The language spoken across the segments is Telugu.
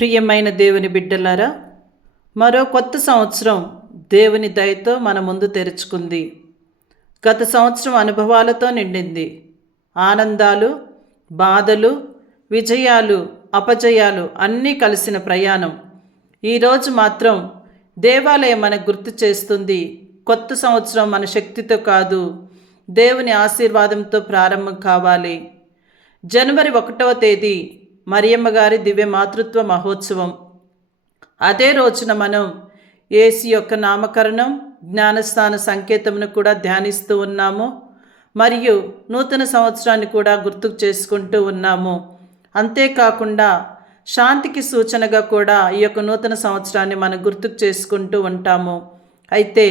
ప్రియమైన దేవుని బిడ్డలారా, మరో కొత్త సంవత్సరం దేవుని దయతో మన ముందు తెరుచుకుంది. గత సంవత్సరం అనుభవాలతో నిండింది. ఆనందాలు, బాధలు, విజయాలు, అపజయాలు అన్నీ కలిసిన ప్రయాణం. ఈరోజు మాత్రం దేవాలయం మనకు గుర్తు చేస్తుంది, కొత్త సంవత్సరం మన శక్తితో కాదు, దేవుని ఆశీర్వాదంతో ప్రారంభం కావాలి. జనవరి 1వ తేదీ మరియమ్మ గారి దివ్య మాతృత్వ మహోత్సవం. అదే రోజున మనం యేసు యొక్క నామకరణం, జ్ఞానస్థాన సంకేతమును కూడా ధ్యానిస్తూ ఉన్నాము. మరియు నూతన సంవత్సరాన్ని కూడా గుర్తుకు చేసుకుంటూ ఉన్నాము. అంతేకాకుండా శాంతికి సూచనగా కూడా ఈ యొక్క నూతన సంవత్సరాన్ని మనం గుర్తుకు చేసుకుంటూ ఉంటాము. అయితే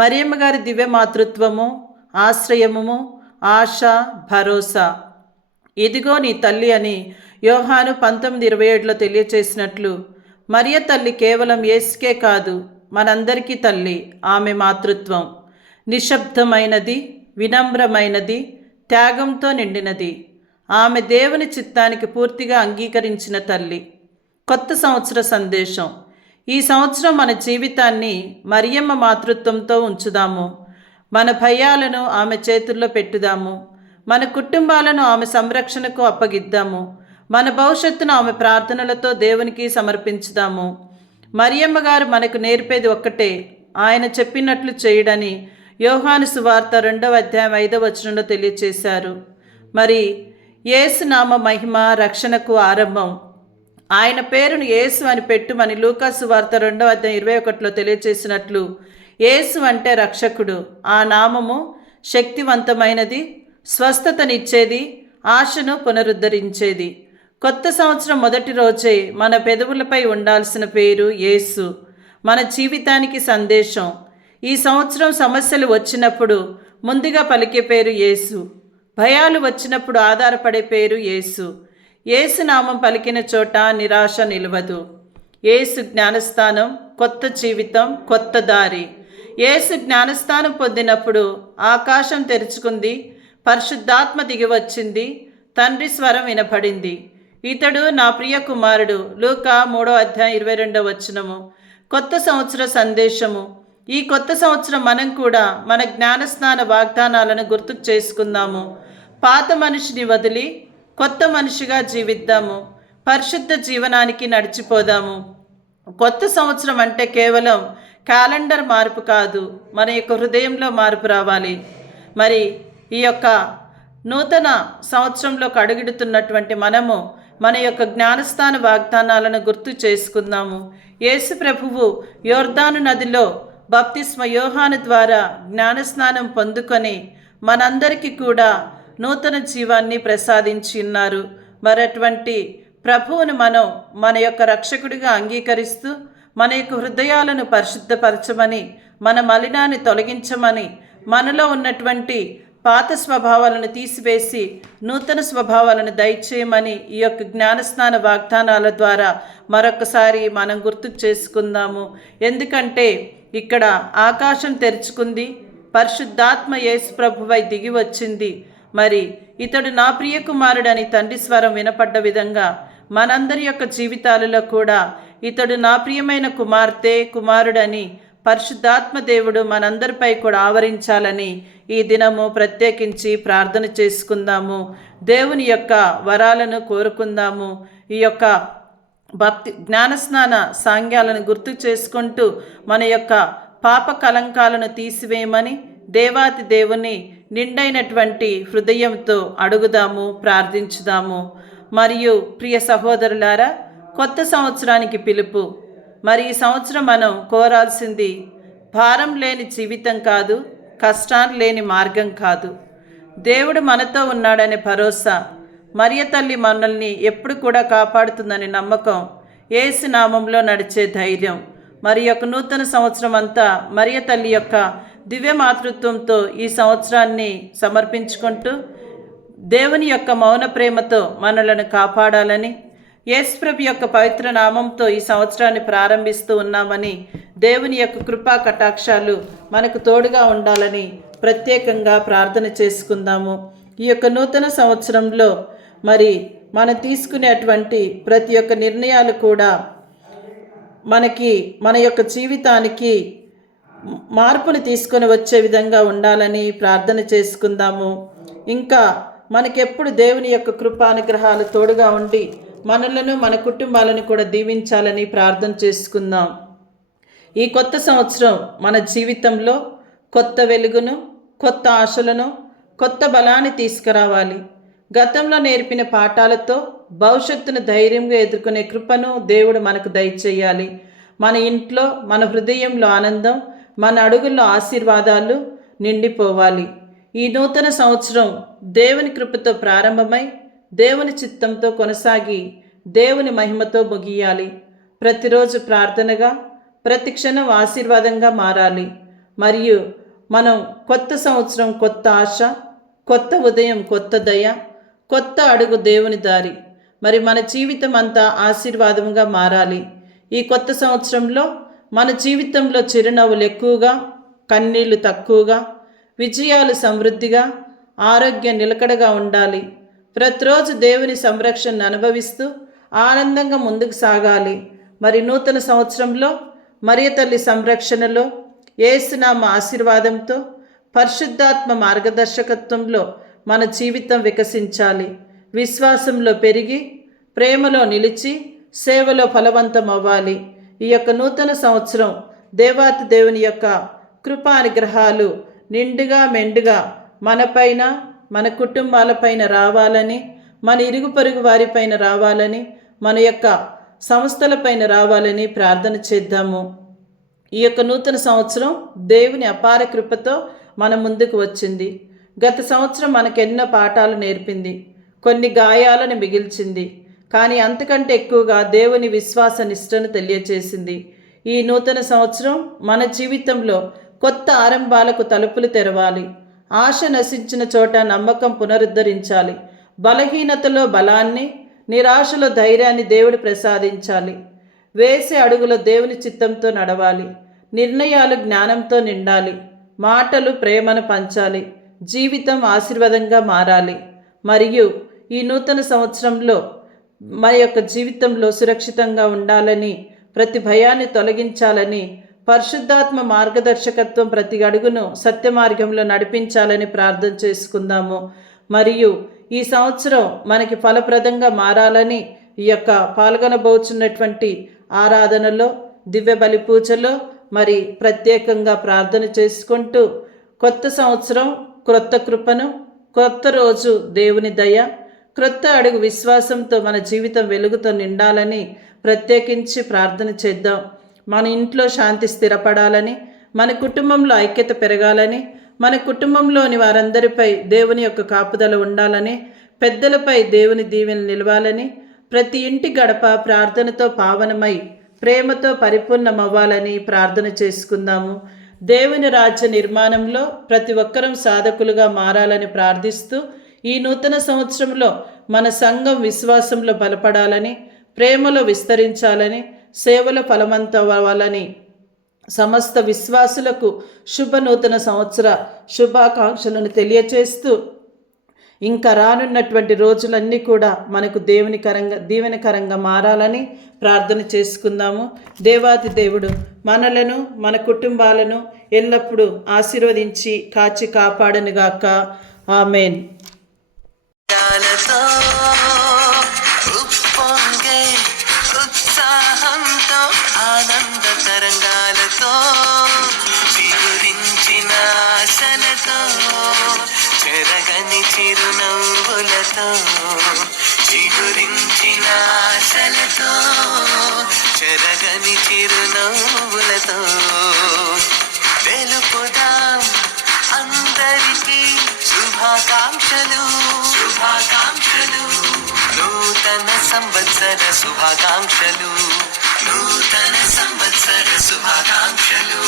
మరియమ్మ గారి దివ్య మాతృత్వము, ఆశ్రయము, ఆశ, భరోసా, ఇదిగో నీ తల్లి అని యోహాను 19:27లో తెలియచేసినట్లు, మరియ తల్లి కేవలం యేసుకే కాదు, మనందరికీ తల్లి. ఆమె మాతృత్వం నిశ్శబ్దమైనది, వినమ్రమైనది, త్యాగంతో నిండినది. ఆమె దేవుని చిత్తానికి పూర్తిగా అంగీకరించిన తల్లి. కొత్త సంవత్సర సందేశం. ఈ సంవత్సరం మన జీవితాన్ని మరియమ్మ మాతృత్వంతో ఉంచుదాము. మన భయాలను ఆమె చేతుల్లో పెట్టుదాము. మన కుటుంబాలను ఆమె సంరక్షణకు అప్పగిద్దాము. మన భవిష్యత్తును ఆమె ప్రార్థనలతో దేవునికి సమర్పించుదాము. మరియమ్మ గారు మనకు నేర్పేది ఒక్కటే, ఆయన చెప్పినట్లు చేయడని యోహాను సువార్త 2వ అధ్యాయం 5వ వచనంలో తెలియచేశారు. మరి యేసు నామ మహిమ రక్షణకు ఆరంభం. ఆయన పేరును యేసు అని పెట్టుమని లూకా సువార్త 2వ అధ్యాయం 21లో తెలియచేసినట్లు, యేసు అంటే రక్షకుడు. ఆ నామము శక్తివంతమైనది, స్వస్థతనిచ్చేది, ఆశను పునరుద్ధరించేది. కొత్త సంవత్సరం మొదటి రోజే మన పెదవులపై ఉండాల్సిన పేరు యేసు, మన జీవితానికి సందేశం. ఈ సంవత్సరం సమస్యలు వచ్చినప్పుడు ముందుగా పలికే పేరు యేసు. భయాలు వచ్చినప్పుడు ఆధారపడే పేరు యేసు. యేసు నామం పలికిన చోట నిరాశ నిలవదు. యేసు జ్ఞానస్థానం, కొత్త జీవితం, కొత్త దారి. యేసు జ్ఞానస్థానం పొందినప్పుడు ఆకాశం తెరుచుకుంది, పరిశుద్ధాత్మ దిగి వచ్చింది, తండ్రి స్వరం వినపడింది. ఇతడు నా ప్రియ కుమారుడు. లూకా 3వ అధ్యాయం 22వ వచనము. కొత్త సంవత్సర సందేశము. ఈ కొత్త సంవత్సరం మనం కూడా మన జ్ఞానస్నాన వాగ్దానాలను గుర్తుకు చేసుకుందాము. పాత మనిషిని వదిలి కొత్త మనిషిగా జీవిద్దాము. పరిశుద్ధ జీవనానికి నడిచిపోదాము. కొత్త సంవత్సరం అంటే కేవలం క్యాలెండర్ మార్పు కాదు, మన యొక్క హృదయంలో మార్పు రావాలి. మరి ఈ యొక్క నూతన సంవత్సరంలోకి అడుగుడుతున్నటువంటి మనము మన యొక్క జ్ఞానస్థాన వాగ్దానాలను గుర్తు చేసుకుందాము. యేసు ప్రభువు యోర్దాను నదిలో బాప్తిస్మ యోహాను ద్వారా జ్ఞానస్నానం పొందుకొని మనందరికీ కూడా నూతన జీవాన్ని ప్రసాదించి ఉన్నారు. మరటువంటి ప్రభువును మనం మన యొక్క రక్షకుడిగా అంగీకరిస్తూ మన యొక్క హృదయాలను పరిశుద్ధపరచమని, మన మలినాన్ని తొలగించమని, మనలో ఉన్నటువంటి పాత స్వభావాలను తీసివేసి నూతన స్వభావాలను దయచేయమని ఈ యొక్క జ్ఞానస్నాన వాగ్దానాల ద్వారా మరొకసారి మనం గుర్తుకు చేసుకుందాము. ఎందుకంటే ఇక్కడ ఆకాశం తెరుచుకుంది, పరిశుద్ధాత్మ యేసు ప్రభువై దిగి వచ్చింది. మరి ఇతడు నా ప్రియ కుమారుడని తండ్రి స్వరం వినపడ్డ విధంగా మనందరి యొక్క జీవితాలలో కూడా ఇతడు నా ప్రియమైన కుమార్తె, కుమారుడని పరిశుద్ధాత్మ దేవుడు మనందరిపై కూడా ఆవరించాలని ఈ దినము ప్రత్యేకించి ప్రార్థన చేసుకుందాము. దేవుని యొక్క వరాలను కోరుకుందాము. ఈ యొక్క భక్తి జ్ఞానస్నాన సాంగ్యాలను గుర్తు చేసుకుంటూ మన యొక్క పాప కలంకాలను తీసివేయమని దేవాతి దేవుని నిండైనటువంటి హృదయంతో అడుగుదాము, ప్రార్థించుదాము. మరియు ప్రియ సహోదరులారా, కొత్త సంవత్సరానికి పిలుపు. మరి ఈ సంవత్సరం మనం కోరాల్సింది భారం లేని జీవితం కాదు, కష్టాలు లేని మార్గం కాదు. దేవుడు మనతో ఉన్నాడనే భరోసా, మరియ తల్లి మనల్ని ఎప్పుడు కూడా కాపాడుతుందనే నమ్మకం, యేసు నామంలో నడిచే ధైర్యం. మరి యొక్క నూతన సంవత్సరం అంతా మరియ తల్లి యొక్క దివ్య మాతృత్వంతో ఈ సంవత్సరాన్ని సమర్పించుకుంటూ దేవుని యొక్క మౌన ప్రేమతో మనలను కాపాడాలని, యేసుప్రభు యొక్క పవిత్ర నామంతో ఈ సంవత్సరాన్ని ప్రారంభిస్తూ ఉన్నామని, దేవుని యొక్క కృపా కటాక్షాలు మనకు తోడుగా ఉండాలని ప్రత్యేకంగా ప్రార్థన చేసుకుందాము. ఈ యొక్క నూతన సంవత్సరంలో మరి మనం తీసుకునేటువంటి ప్రతి ఒక్క నిర్ణయాలు కూడా మన యొక్క జీవితానికి మార్పుని తీసుకొని వచ్చే విధంగా ఉండాలని ప్రార్థన చేసుకుందాము. ఇంకా మనకెప్పుడు దేవుని యొక్క కృపానుగ్రహాలు తోడుగా ఉండి మనలను మన కుటుంబాలను కూడా దీవించాలని ప్రార్థన చేసుకుందాం. ఈ కొత్త సంవత్సరం మన జీవితంలో కొత్త వెలుగును, కొత్త ఆశలను, కొత్త బలాన్ని తీసుకురావాలి. గతంలో నేర్పిన పాఠాలతో భవిష్యత్తును ధైర్యంగా ఎదుర్కొనే కృపను దేవుడు మనకు దయచేయాలి. మన ఇంట్లో, మన హృదయంలో ఆనందం, మన అడుగుల్లో ఆశీర్వాదాలు నిండిపోవాలి. ఈ నూతన సంవత్సరం దేవుని కృపతో ప్రారంభమై దేవుని చిత్తంతో కొనసాగి దేవుని మహిమతో ముగియాలి. ప్రతిరోజు ప్రార్థనగా, ప్రతి క్షణం ఆశీర్వాదంగా మారాలి. మరియు మనం కొత్త సంవత్సరం కొత్త ఆశ, కొత్త ఉదయం కొత్త దయ, కొత్త అడుగు దేవుని దారి. మరి మన జీవితం అంతా ఆశీర్వాదంగా మారాలి. ఈ కొత్త సంవత్సరంలో మన జీవితంలో చిరునవ్వులు ఎక్కువగా, కన్నీళ్లు తక్కువగా, విజయాలు సమృద్ధిగా, ఆరోగ్యం నిలకడగా ఉండాలి. ప్రతిరోజు దేవుని సంరక్షణను అనుభవిస్తూ ఆనందంగా ముందుకు సాగాలి. మరి నూతన సంవత్సరంలో మరియ తల్లి సంరక్షణలో, యేసునామ ఆశీర్వాదంతో, పరిశుద్ధాత్మ మార్గదర్శకత్వంలో మన జీవితం వికసించాలి. విశ్వాసంలో పెరిగి, ప్రేమలో నిలిచి, సేవలో ఫలవంతం అవ్వాలి. ఈ యొక్క నూతన సంవత్సరం దేవాతి దేవుని యొక్క కృపానుగ్రహాలు నిండుగా మెండుగా మనపైన, మన కుటుంబాలపైన రావాలని, మన ఇరుగు పొరుగు వారిపైన రావాలని, మన యొక్క సంస్థలపైన రావాలని ప్రార్థన చేద్దాము. ఈ యొక్క నూతన సంవత్సరం దేవుని అపార కృపతో మన ముందుకు వచ్చింది. గత సంవత్సరం మనకెన్నో పాఠాలు నేర్పింది, కొన్ని గాయాలను మిగిల్చింది. కానీ అంతకంటే ఎక్కువగా దేవుని విశ్వాస నిష్టను తెలియచేసింది. ఈ నూతన సంవత్సరం మన జీవితంలో కొత్త ఆరంభాలకు తలుపులు తెరవాలి. ఆశ నశించిన చోట నమ్మకం పునరుద్ధరించాలి. బలహీనతలో బలాన్ని, నిరాశలో ధైర్యాన్ని దేవుడు ప్రసాదించాలి. వేసే అడుగులో దేవుని చిత్తంతో నడవాలి. నిర్ణయాలు జ్ఞానంతో నిండాలి. మాటలు ప్రేమను పంచాలి. జీవితం ఆశీర్వాదంగా మారాలి. మరియు ఈ నూతన సంవత్సరంలో మన యొక్క జీవితంలో సురక్షితంగా ఉండాలని, ప్రతి భయాన్ని తొలగించాలని, పరిశుద్ధాత్మ మార్గదర్శకత్వం ప్రతి అడుగును సత్య మార్గంలో నడిపించాలని ప్రార్థన చేసుకుందాము. మరియు ఈ సంవత్సరం మనకి ఫలప్రదంగా మారాలని ఈ యొక్క పాల్గొనబోచున్నటువంటి ఆరాధనలో, దివ్య బలి పూజలో మరి ప్రత్యేకంగా ప్రార్థన చేసుకుంటూ కొత్త సంవత్సరం క్రొత్త కృపను, కొత్త రోజు దేవుని దయ, క్రొత్త అడుగు విశ్వాసంతో మన జీవితం వెలుగుతో నిండాలని ప్రత్యేకించి ప్రార్థన చేద్దాం. మన ఇంట్లో శాంతి స్థిరపడాలని, మన కుటుంబంలో ఐక్యత పెరగాలని, మన కుటుంబంలోని వారందరిపై దేవుని యొక్క కాపుదల ఉండాలని, పెద్దలపై దేవుని దీవెనలు నిలవాలని, ప్రతి ఇంటి గడప ప్రార్థనతో పావనమై ప్రేమతో పరిపూర్ణమవ్వాలని ప్రార్థన చేసుకుందాము. దేవుని రాజ్య నిర్మాణంలో ప్రతి ఒక్కరం సాధకులుగా మారాలని ప్రార్థిస్తూ ఈ నూతన సంవత్సరంలో మన సంఘం విశ్వాసంలో బలపడాలని, ప్రేమలో విస్తరించాలని, సేవల ఫలవంతవ్వాలని సమస్త విశ్వాసులకు శుభ నూతన సంవత్సర శుభాకాంక్షలను తెలియచేస్తూ ఇంకా రానున్నటువంటి రోజులన్నీ కూడా మనకు దీవెనకరంగా మారాలని ప్రార్థన చేసుకుందాము. దేవాది దేవుడు మనలను, మన కుటుంబాలను ఎల్లప్పుడూ ఆశీర్వదించి కాచి కాపాడనుగాక. ఆమెన్. ఆనంద తరంగాలతో చిగురించిన ఆశలతో, చెరగని చిరునవ్వులతో, చిగురించిన ఆశలతో, చెరగని చిరునవ్వులతో తెలుపుదాం అందరికీ శుభాకాంక్షలు, శుభాకాంక్షలు. నూతన సంవత్సర శుభాకాంక్షలు, నూతన సంవత్సర శుభాకాంక్షలు.